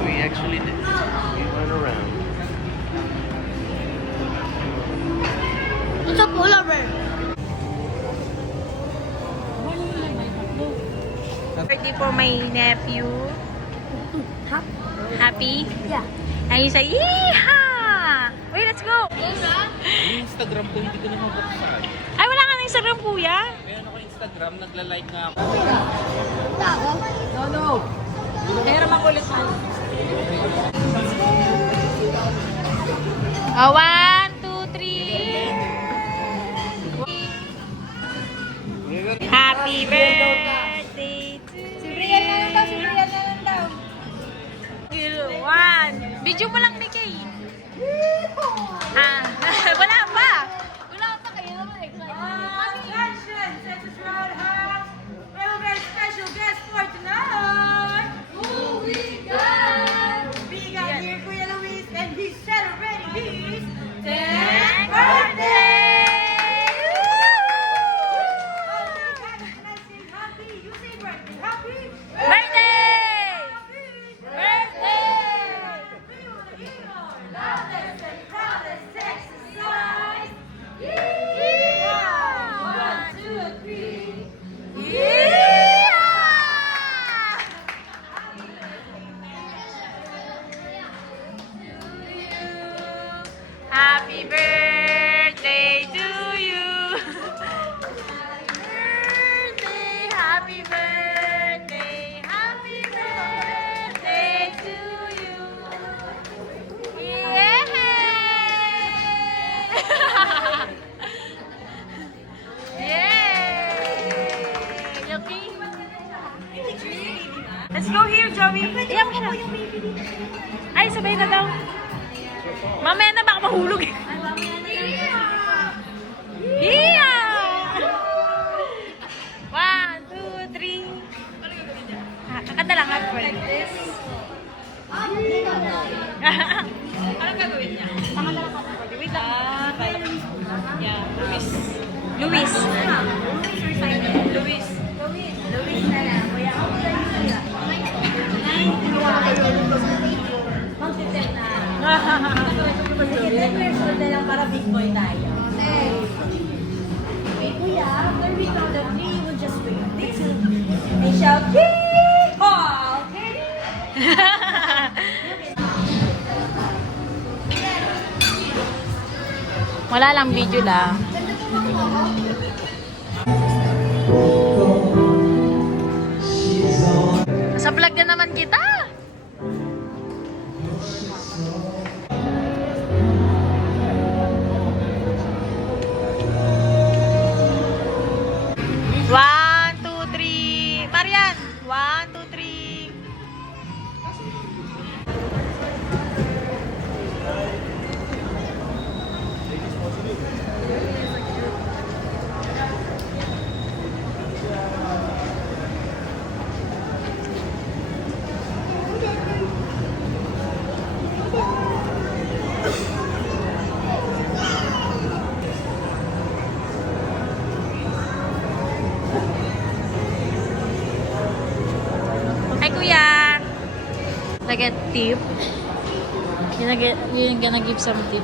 We actually did. We went around. It's a polar bear. Birthday for my nephew. Happy? Yeah. And you say, yeehaw! Wait, let's go! Yung Instagram ko, hindi ko na mabuksan. Ay, wala ka na Instagram, kuya? Meron ako Instagram, nagla-like nga ako. Pero makulit man. Oh, 1, 2, 3. Happy birthday to you. Sibriyan na lang daw, sibriyan na lang daw. 1. Video mo lang, Mickey. Ah, wala pa. Wala pa kayo naman excited. Attention, Texas Roadhouse. We have a very special guest for tonight. Who we got? We got here Kuya Luis, and he's celebrating his 10th 10th birthday! Happy, you say birthday. Happy Birthday! birthday! Loudest and proudest Texas side. Yeah! 1, 2, 3. Yeah! Happy birthday to you. Birthday, happy birthday, happy birthday to you. Yeah. Yay! Yucky. Let's go here, Joey. Iyak mo siya. Ay, sabay na daw. Mamaya na, baka mahulog eh. Yeah! 1, 2, 3. Kakanta lang, happy birthday. Anong gagawin niya? Wait lang. Yeah, Luis. Luis. Luis. Luis na lang. Kuya ako na yun. Mag-10 na. Mag-10 years old na lang para big boy tayo. Wait, kuya, when we count the 3, we'll just wait this and shout, yeehaw! Okay? Wala lang, video lang. Nasa vlog na naman kita. One, two, three. Marian. 1, 2, 3. Hi, Kuya. Like a tip. You're gonna give some tip.